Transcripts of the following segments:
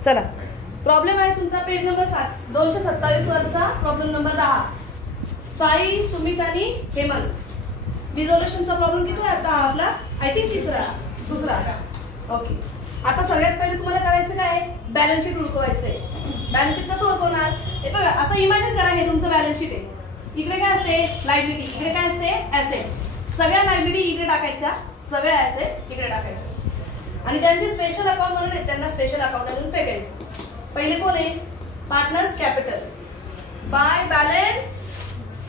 चला, प्रॉब्लेम आहे तुमचा पेज नंबर 227 वरचा प्रॉब्लेम नंबर 10. साई, सुमित आणि हेमंत. रिझोल्युशनचा प्रॉब्लेम किती आहे आता आपला? आय थिंक दुसरा. ओके, आता सगळ्यात पहिले तुम्हाला करायचं काय? बॅलन्स शीट उडकवायचंय. बॅलन्स शीट कसं उडकवणार? हे बघा, असं इमॅजिन करा हे तुमचं बॅलन्स शीट आहे. इकडे काय असते? लायबिलिटी. इकडे काय असते? ऍसेट्स. सगळ्या लायबिलिटी इकडे टाकायच्या, सगळ्या ऍसेट्स इकडे टाकायच्या. आणि ज्यांचे स्पेशल अकाउंट म्हणून आहेत त्यांना स्पेशल अकाउंटमधून पे करायचं. पहिले कोण आहे? Partners capital by balance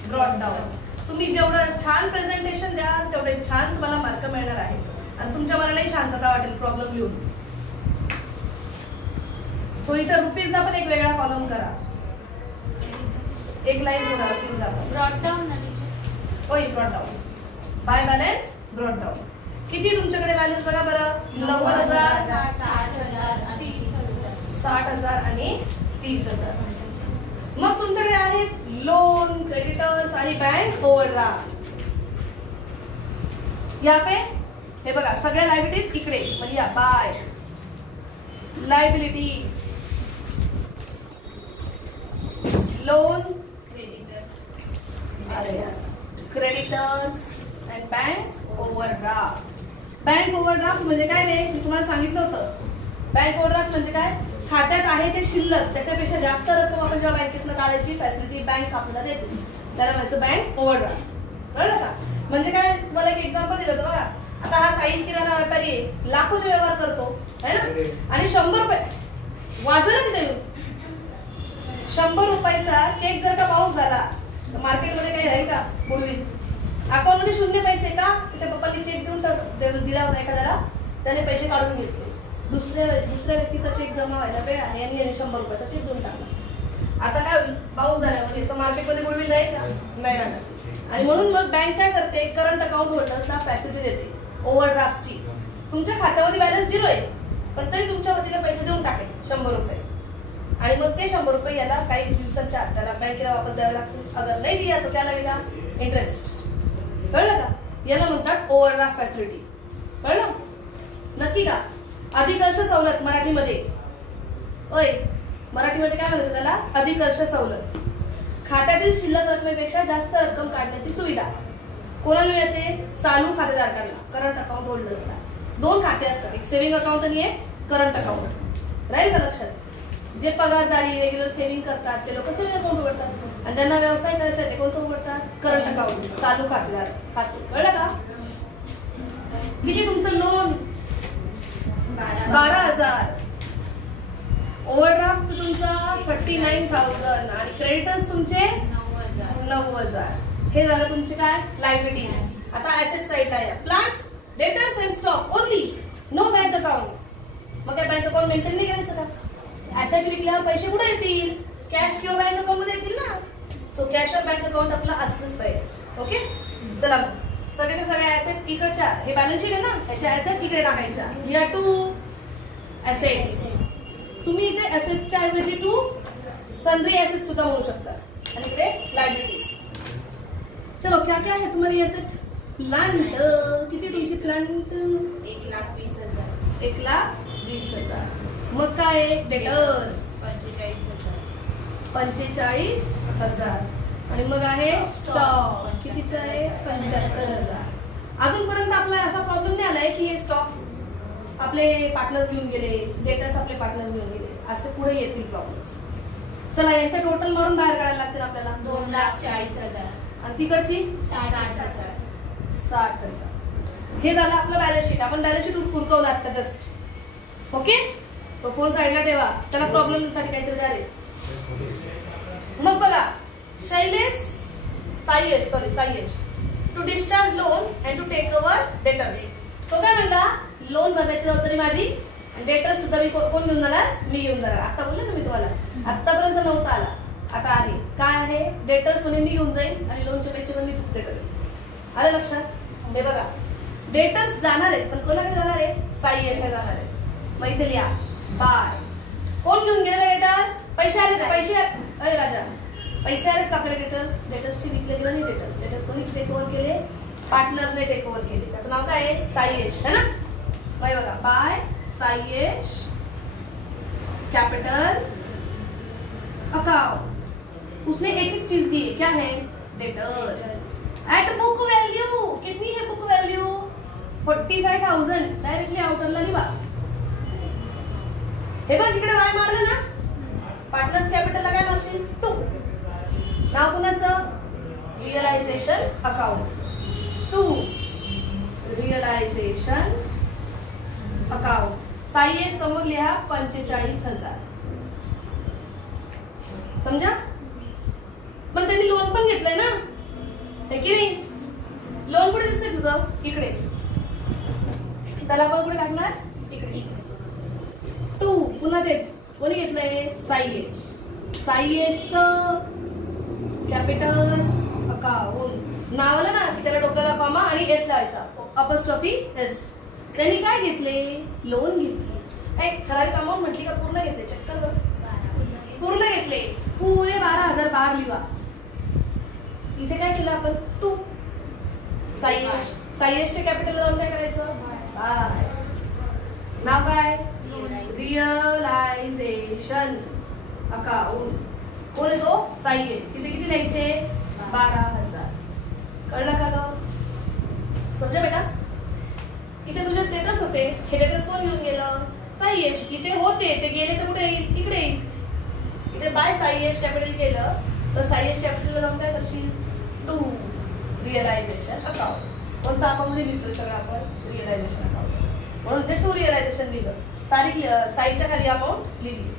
brought down. तुम्ही जेवढं छान प्रेझेंटेशन द्याल तेवढे छान तुम्हाला मार्क मिळणार आहे आणि तुमच्या मनालाही शांतता वाटेल प्रॉब्लेम लिहून. सो इथं रुपीजला पण एक वेगळा कॉलम करा, एक लाईन होणार रुपीजला ब्रॉट डाऊन. होय, brought down by balance brought down. किती तुमच्याकडे बॅलन्स बघा बरं? 90,000, 60,000 आणि 30,000. मग तुमच्याकडे आहेत लोन, क्रेडिटर्स आणि बँक ओव्हरड्राफ्ट. या पे हे बघा सगळ्या लायबिलिटीज इकडे म्हणजे या by liability, loan, creditors and bank overdraft. Bank overdraft म्हणजे काय रे? मी तुम्हाला सांगितलं होतं. बँक ओव्हरड्राफ्ट म्हणजे काय? खात्यात आहे ते शिल्लक त्याच्यापेक्षा जास्त रक्कम आपण जेव्हा बँकेतनं काढायची फॅसिलिटी बँक आपल्याला देते, त्याला म्हणायचं बँक ओव्हरड्राफ्ट. कळलं का? म्हणजे काय? तुम्हाला एक एक्झाम्पल दिलं होतं बघा. आता हा साहिल किराणा व्यापारी आहे, लाखोचे व्यवहार करतो है ना, आणि 100 रुपये वाजवला तिथे येऊन 100 रुपयाचा चेक जर का बाउन्स झाला तर मार्केटमध्ये काही राहील का? बुडवीत. अकाउंट मध्ये शून्य पैसे का? त्याच्या पप्पांनी चेक देऊन दिला होता एखाद्याला, त्याने पैसे काढून घेतले. दुसऱ्या व्यक्तीचा चेक जमा व्हायला वेळ आहे आणि याने 100 रुपयाचा चेक देऊन टाकला. आता काय होईल? बाउन्स झाल्यावर याचं मार्केटमध्ये बुडवीत जाईल का? नाही राहणार. आणि म्हणून मग बँक काय करते? करंट अकाउंट होल्डर्सला फॅसिलिटी देते ओव्हरड्राफ्टची. तुमच्या खात्यामध्ये बॅलन्स 0 आहे पण तरी तुमच्या वतीने पैसे देऊन टाकेल 100 रुपये, आणि मग ते 100 रुपये याला काही दिवसांच्या आत त्याला बँकेला वापस द्यावे लागतील. अगर नाही दिला तर त्याला दिला इंटरेस्ट. कळलं का? याला म्हणतात ओव्हरड्राफ्ट फॅसिलिटी. कळलं नक्की का? अधिकर्ष सवलत मराठीमध्ये. ओय, मराठीमध्ये काय म्हणायचं त्याला? अधिकर्ष सवलत. खात्यातील शिल्लक रकमेपेक्षा जास्त रक्कम काढण्याची सुविधा कोणाला मिळते? चालू खातेदारांना, करंट अकाउंट होल्डर्सला. 2 खाते असतात, एक सेव्हिंग अकाउंट आणि एक करंट अकाउंट. राहील का लक्षात? जे पगारदारी रेग्युलर सेव्हिंग करतात ते लोक सेव्हिंग अकाउंट उघडतात आणि ज्यांना व्यवसाय करायचा आहे ते कोणतं उघडतात? करंट अकाउंट, चालू खातेदार खाते. कळलं का? किती तुमचं लोन? 12,000. ओव्हरड्राफ्ट तुमचा 49,000 आणि क्रेडिटर्स तुमचे 9,000. हे झालं तुमचे काय? लायबिलिटीज. आता ऍसेट साइडला आहे plant, debtors and stock only, no bank account. मग काय बँक अकाउंट मेंटेन नाही करायचं का? ऍसेट विकल्यावर पैसे कुठे येतील? कॅश किंवा बँक अकाउंट मध्ये येतील ना. सो कॅश और बँक अकाउंट आपला असलंच पाहिजे. ओके, चला मग सगळ्या ऍसेट इकडच्या, हे बॅलन्स शीट आहे ना, ह्याच्या ऍसेट इकडे टाकायच्या. या 2 ऍसेट्स. तुम्ही इथे ऍसेट्सच्या ऐवजी 2 सन्ड्री ऍसेट सुद्धा म्हणू शकता आणि इकडे लायबिलिटी. चलो, क्या क्या है तुम्हारी एसेट? प्लांट. किती तुमची प्लांट? 1,20,000. 1,20,000. मग काय? डेटर्स 45,000 आणि मग आहे स्टॉक. कितीचं आहे? 75,000. अजूनपर्यंत आपला असा प्रॉब्लेम नाही आलाय की हे स्टॉक आपले पार्टनर्स घेऊन गेले, डेटर्स आपले पार्टनर्स घेऊन गेले, असे पुढे येतील प्रॉब्लेम्स. चला, यांच्या टोटल मारून बाहेर काढायला लागतील आपल्याला. 2,40,000 आणि तिकडची 60,000. 60,000. हे झालं आपलं बॅलन्स शीट. आपण बॅलन्स शीट उरकवलं आता जस्ट. ओके, तो फोन साईडला ठेवा, त्याला प्रॉब्लेम साठी काहीतरी द्या रे. मग बघा, Sayesh to discharge loan and to take over debtors. तो काय म्हणला? लोन भरण्याची जबाबदारी माझी, डेटर्स सुद्धा मी कोण घेऊन जाणार? मी घेऊन जाणार. आता बोलले ना मी तुम्हाला, आतापर्यंत नव्हता आला, आता आहे. काय आहे? डेटर्स म्हणे मी घेऊन जाईल आणि लोनचे पैसे पण मी चुकते करेल. आलं लक्षात? हे बघा, डेटर्स जाणार आहेत पण कोणाकडे जाणार आहे? सायेशकडे जाणार आहे. मग इथे लिहा बाय. कोण घेऊन गेले डेटर्स? पैसे आले का? पैसे. अरे राजा, पैसे आलेत का आपल्या डेटर्सची विकले गेलं नाही. डेटर्स कोणी टेक ओव्हर केले? पार्टनरने टेक ओव्हर केले. त्याचं नाव काय आहे? सायेश है ना. बघा, बाय सायेश कैपिटल अकाउंट। उसने एक एक चीज दी है, क्या है? डेटर्स। एट बुक वैल्यू कितनी है? Book value 45,000। डायरेक्टली आउटरला लिहा। हे बघ इकडे वाय मारलं ना, पार्टनर्स कॅपिटलला काय मारशील? 2. नाव कुणाचं? Realization accounts 2 realization account. साई समोर लिहा 45,000। समजा? पण त्यांनी लोन पण घेतलंय ना, हे की नाही? लोन कुठे दिसतंय तुझं? इकडे। त्याला आपण कुठे टाकणार? इकडे। 2 पुन्हा तेच कोणी घेतलंय? साईएश। साईएशचं कॅपिटल अकाउंट नावाला ना की त्याला डोक्याला कॉमा आणि एस लावायचा, अपॉस्ट्रोफी एस। त्यांनी काय घेतले? लोन घेतले। काय ठराविक अमाऊंट म्हटली का पूर्ण घेतले? चक्कर पूर्ण घेतले, पुरे 12,000 बार लिहा। इथे काय केलं आपण? 2 साईएश। साईएशच्या कॅपिटलला जाऊन काय करायचं? बाय। नाव काय? Realization account. कोण आहे तो? साईएश। तिथे किती लिहायचे? 12,000। कळलं का ग? समजा बेटा? इथे तुझे डेटर्स होते, हे डेटर्स कोण घेऊन गेलं? साईएश। इथे होते ते गेले तर कुठे येईल? इकडे येईल। इथे बाय साईएश कॅपिटल केलं तर साईएश कॅपिटलला जाऊन काय करशील? 2 रिअलायझेशन अकाउंट। कोणता अकाउंट लिहितो सगळं आपण? Realization account. म्हणून ते 2 रिअलायझेशन लिहिलं, तारीख साईच्या खाली अमाऊंट लिहिली।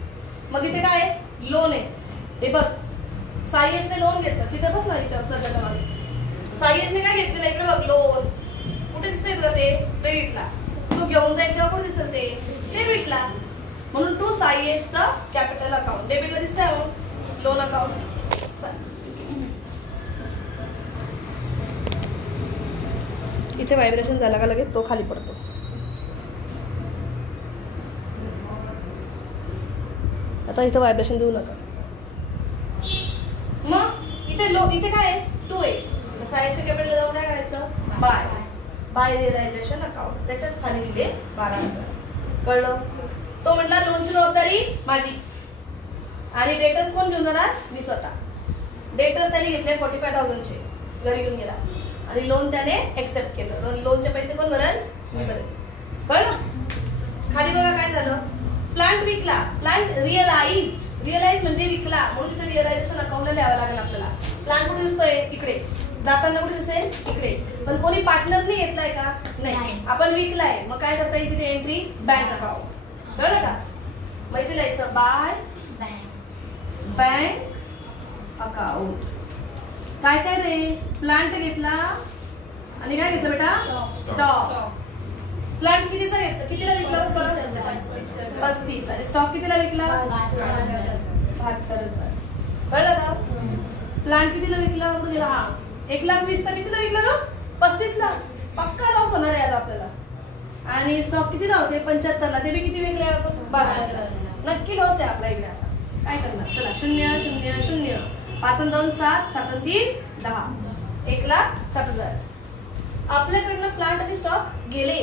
मग इथे काय आहे? लोन आहे। हे बघ साईएशने लोन घेतलं, तिथे बस ना विचार स्वतःच्या मागे। साईएशने काय घेतलेलं? इकडे बघ लोन कुठे दिसतंय तुला? ते क्रेडिटला। तो घेऊन जाईल तेव्हा कुठे दिसेल? ते डेबिटला। म्हणून 2 साईएशचा कॅपिटल अकाउंट। डेबिटला दिसतंय लोन अकाउंट। इथे व्हायब्रेशन झाला का लगेच तो खाली पडतो। आता इथे व्हायब्रेशन देऊ नका। मग इथे काय आहे? 2 आहे। साईएशच्या कॅपिटल जाऊन काय करायचं? बाय। By realization account. त्याच्याच खाली दिले 12,000। कळलं? तो म्हटला लोनची जबाबदारी माझी आणि डेटर्स कोण घेऊन जाणार? मी स्वतः। डेटर्स त्याने घेतले 45,000चे, घरी घेऊन गेला आणि लोन त्याने एक्सेप्ट केलं। लोनचे पैसे कोण भरेल? मी भरेल। कळलं? खाली बघा काय झालं? प्लांट विकला, प्लांट रिअलाइज्ड। रिअलाइज म्हणजे विकला, म्हणून तिथे रिअलायझेशन अकाउंटला लिहावं लागेल आपल्याला। प्लांट कुठे दिसतोय? इकडे। जाताना कुठे दिसेल? इकडे। पण कोणी पार्टनरने घेतलाय का? नाही, आपण विकलाय। मग काय करता येईल तिथे? Entry bank account. कळलं का? मग इथे लिहायचं बाय बँक अकाउंट। काय काय रे? प्लांट घेतला आणि काय घेतलं बेटा? स्टॉक। प्लांट कितीचा घेतला? कितीला विकला? 35। आणि स्टॉक कितीला विकला? 72,000। कळलं का? प्लांट कितीला विकला? कुठे गेला? हा 1,20,000 तर कितीला विकला ग? 35ला। पक्का लॉस होणार आहे आज आपल्याला। आणि स्टॉक कितीला होते? 75ला। ते बी किती विकले आपण? 72ला। नक्की लॉस आहे आपल्या इकडे। आता काय करणार? चला 0 0 0 5 आणि 2 7 7 आणि 3 10 1,07,000। आपल्याकडनं प्लांट आणि स्टॉक गेले,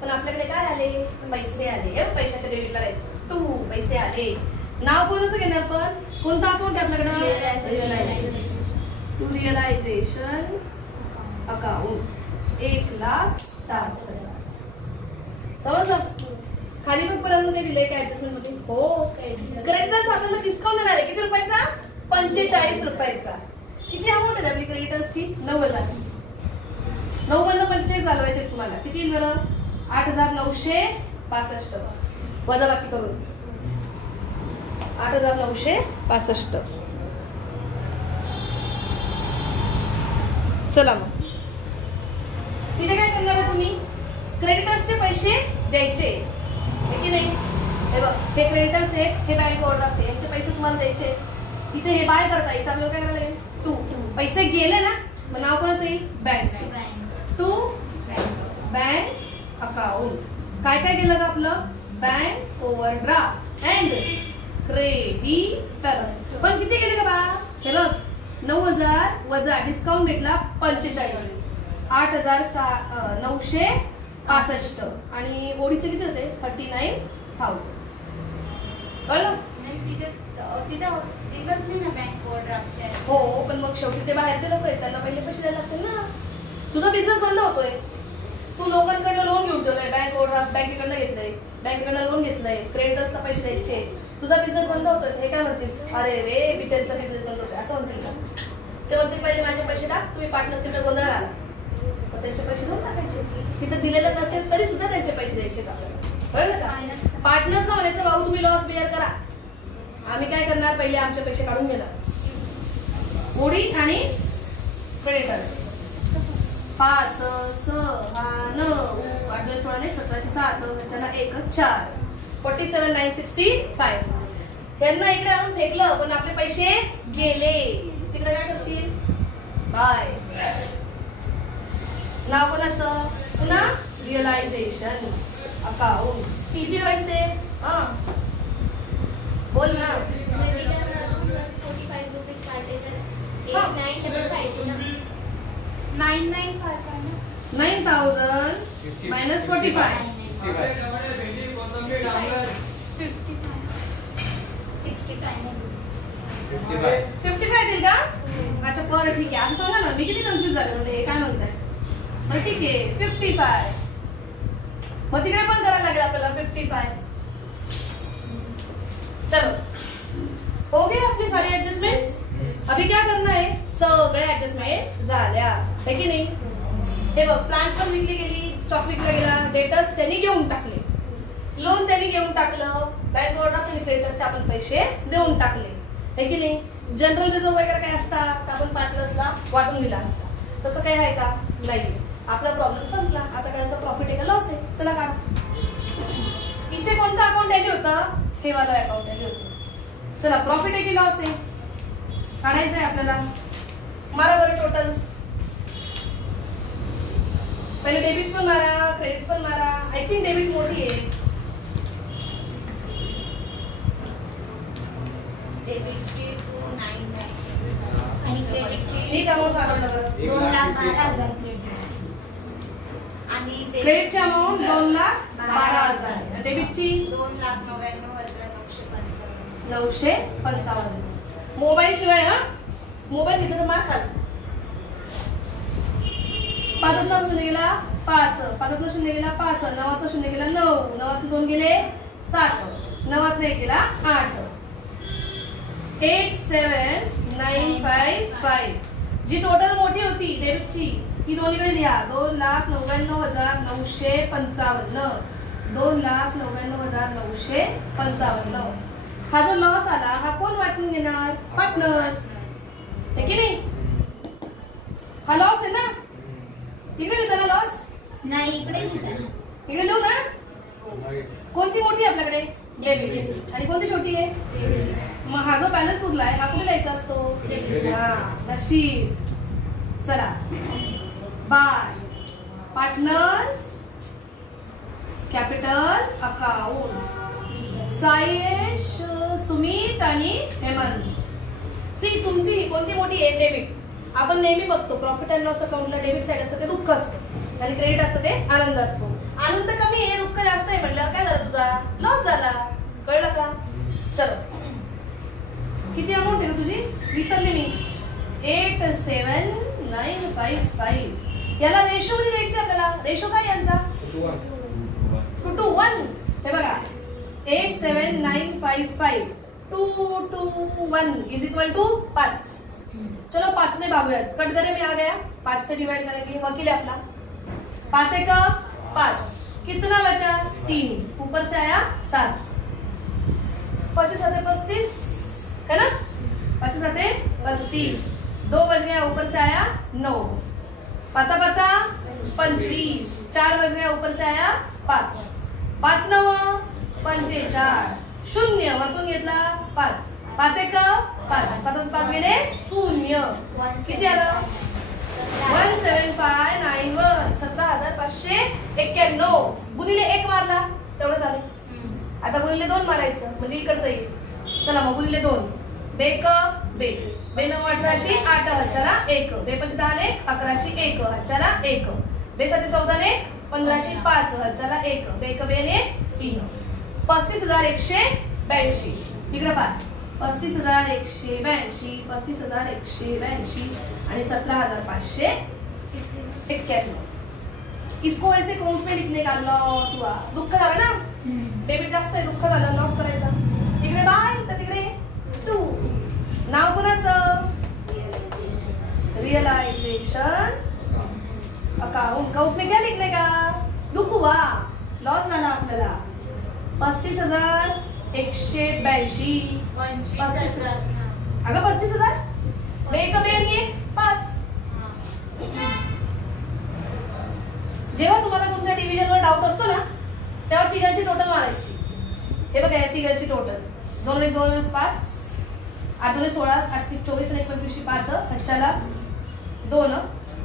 पण आपल्याकडे काय आले? पैसे आले। पैशाच्या डेबिटला राहायचं 2 पैसे आले। नाव कोणाचं घेणार पण? कोणता अकाउंट आहे आपल्याकडं? Realization account 1,07,000। समजलं? खाली मग पर्यंत नाही दिलंय काय ऍडजस्टमेंट मध्ये? हो, क्रेडिटर्स आपल्याला डिस्काउंट देणार आहे। किती रुपयाचा? 45 रुपयाचा। किती अमाऊंट आहे आपली क्रेडिटर्सची? 9,000। 9 मधनं 45 चालवायचे तुम्हाला। किती येईल बरं? 8,965 वजाबाकी करून 8,965। चला मग इथे काय करणार आहे तुम्ही? क्रेडिटर्सचे पैसे द्यायचे की नाही? हे बघ हे क्रेडिटर्स आहेत, हे बँक ओव्हरड्राफ्ट आहे, यांचे पैसे तुम्हाला द्यायचे। इथे हे बाय करता, इथे आपल्याला काय करायला लागेल? 2 पैसे गेले ना, मग नाव कोणाचं येईल? बँक। 2 bank account. काय काय केलं का आपलं? Bank overdraft and creditors. पण किती गेले का बाळा? हे बघ 9,000 वजा डिस्काउंट घेतला 45 8,965 आणि ओडीचे किती होते? 39,000। कळलं? दिलंच नाही ना बँक ओव्हरड्राफ्टच्या. हो, पण मग शेवटी ते बाहेरचे लोक आहेत, त्यांना पहिले पैसे द्यायला लागतील ना. तुझा बिझनेस बंद होतोय. तू लोकांकडे लोन घेऊन ठेवलंय, बँक ओव्हरड्राफ्ट बँकेकडनं घेतलंय, बँकेकडनं लोन घेतलंय, क्रेडिटर्सला पैसे द्यायचे. तुझा बिझनेस बंद होतोय. हे काय म्हणतील? अरे रे, बिचारीचा बिझनेस बंद होतोय असं म्हणतील का? ते म्हणतील पहिले माझे पैसे टाक, तुम्ही पार्टनर तिथे गोंधळ घाला. मग त्यांचे पैसे देऊन टाकायचे. तिथं दिलेलं नसेल तरी सुद्धा त्यांचे पैसे द्यायचे आपल्याला. कळलं का? पार्टनर्सला म्हणायचं भाऊ तुम्ही लॉस बिअर करा, आम्ही काय करणार, पहिले आमचे पैसे काढून घेणार. ओडी आणि क्रेडिटर 5 6 9 8 2 16 नाही 1707 त्याला 1 4 47,965. यांना इकडे आणून फेकलं पण आपले पैसे गेले. तिकडे काय करशील? बाय. नाव कोणाचं? पुन्हा रिअलायझेशन अकाउंट. किती पैसे? बोल ना. 45 रुपीज काढले तर 8955 ना. 9955 9,000 minus 45. 55 देईल का? अच्छा बरं ठीक आहे. असं सांगा ना, मी किती कन्फ्युज झाले म्हणजे हे काय म्हणताय. बरं ठीक आहे 55. मग तिकडे पण करायला लागेल आपल्याला 55. चलो हो गए अपनी सारी एडजस्टमेंट्स. अभी क्या करना है? सगळे ऍडजस्टमेंट झाल्या है की नाही? हे बघ, प्लांट पण विकली गेली, स्टॉक विकला गेला, डेटर्स त्यांनी घेऊन टाकले, लोन त्यांनी घेऊन टाकलं, बँक ओव्हरड्राफ्ट आणि क्रेडिटर्सचे आपण पैसे देऊन टाकले है की नाही? जनरल रिझर्व वगैरे काय असतात तर आपण पार्टनर्सला वाटून दिला असता. तसं काही आहे का? नाही. आपला प्रॉब्लेम संपला. आता करायचा प्रॉफिट आहे का लॉस आहे? चला काढा. इथे कोणतं अकाउंट आली होतं? हे वाला अकाउंट आली होतं. चला प्रॉफिट आहे की लॉस आहे काढायचं आहे आपल्याला. मारा बरं टोटल्स. पहिले डेबिट पण मारा, क्रेडिट पण मारा. आय थिंक डेबिट मोठी आहे. डेबिटची 299 आणि क्रेडिटची नीट अमाऊंट सांगा बरं. 2,12,000 क्रेडिटची आणि क्रेडिटची अमाऊंट 2,12,000. डेबिटची 2,99,955. मोबाईल शिवाय हा. मोबाईल घेतला तर मार खाल. 5 शून्य गेला 5, 5 शून्य गेला 5, 9 शून्य गेला 9, 9 2 गेले 7, 9 1 गेला 8. 87,955. जी टोटल मोठी होती डेबिटची ती दोन्हीकडे लिहा. 2,99,955. 2,99,955. हा जो लॉस आला हा कोण वाटून घेणार? पार्टनर्स है की नाही? हा लॉस आहे ना. इकडे लिहिता ना लॉस? नाही इकडे लिहिता ना. इकडे लिहू ना. कोणती मोठी आहे आपल्याकडे? डेबिट. आणि कोणती छोटी आहे? मग हा जो बॅलन्स उरलाय हा कुठे लिहायचा असतो? हा नशीब. चला bye. Partners capital account. Sayesh, Sumit आणि हेमंत. सी तुमची ही कोणती मोठी आहे? डेबिट. आपण नेहमी बघतो प्रॉफिट अँड लॉस अकाउंटला डेबिट साईड असतं ते दुःख असतं आणि क्रेडिट असतं ते आनंद असतो. आनंद कमी आहे, दुःख जास्त आहे म्हटल्यावर काय झालं? तुझा लॉस झाला. कळलं का? चलो किती अमाऊंट आहे तुझी? विसरले मी. 87,955. याला रेशो मध्ये द्यायचं आपल्याला. रेशो काय यांचा? 2 to 1. हे बघा 87,955 2 to 1 इज इक्वल टू 5. चलो 5 ने भागूयात. कट करे में आ गया. 5 से डिवाइड करेंगे. वकील है अपना. 5 एक 5. कितना बचा? 3. ऊपर से आया 7. 5 7 35 है ना. 5 7 35. 2 बच गया ऊपर से आया 9. 5 5 25. 4 बच गया ऊपर से आया 5. 5 9 45. 0 वरतून घेतला 5. 5 1 5. 5 गेले 0. किती आलं? 17591. 17,591 गुणिले 1 मारला तेवढं झालं. आता गुणिले 2 मारायचं म्हणजे इकडचं येईल. चला मग गुणिले 2. बेक बे. 2 9 8 6 8 हजारा 1. 2 5 10 1 11 1 हजारा 1. 2 7 14 1 15 5 हजारा 1. 2 1 2 3. 35,192. 82. इकडे पहा 35,182, 35,182 आणि 17,591. इसको ऐसे कौंस में लिखने का लॉस हुआ. दुःख झालं ना, डेबिट जास्त आहे, दुःख झालं, लॉस करायचा. इकडे बाय तर तिकडे टू. नाव कोणाचं? Realisation account. कौंस में क्या लिखने का? दुःख हुआ, लॉस झाला आपल्याला. 35,182. 25,000. अगं 35,000 एक कमी आणि एक 5. जेव्हा तुम्हाला तुमच्या डिव्हिजनवर डाऊट असतो ना, तेव्हा तिघांची टोटल मारायची. हे बघा या तिघांची टोटल 2 1 2 5, 8 2 16, 8 3 24 आणि 1 25 5, 5 2